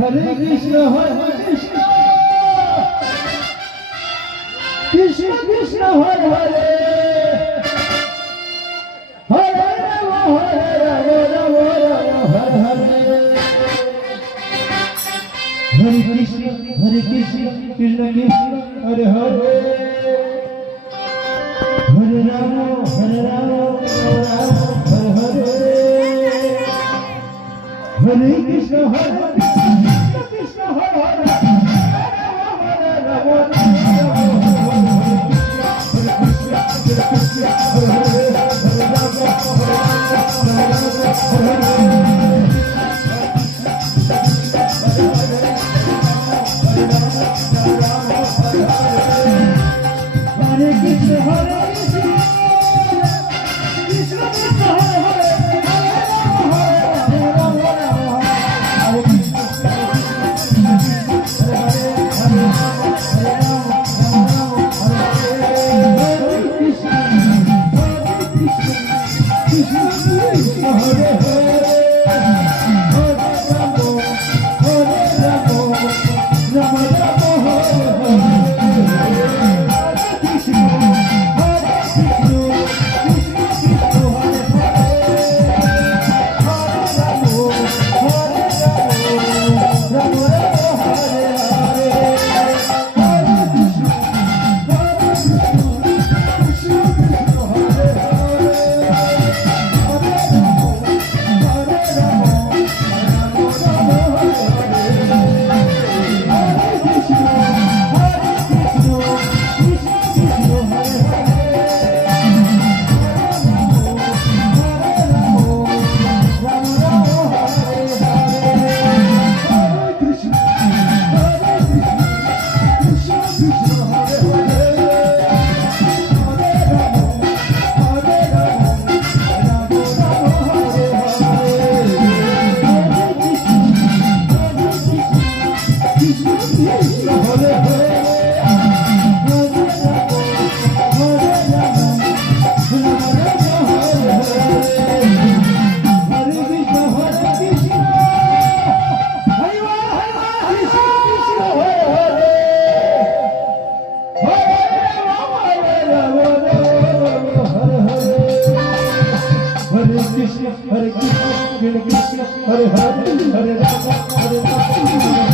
Hare Krishna, Hare Krishna, Krishna Krishna, Hare Hare, Hare Rama, Hare Rama, Rama Rama, Hare Hare. Hare Krishna, Krishna Krishna, Hare Hare, Hare Rama, Hare Rama, Rama Rama, Hare Hare. Hare Krishna, Krishna Hare Hare, Hare Rama, Hare Krishna, Hare Krishna, Hare Rama, Hare Rama.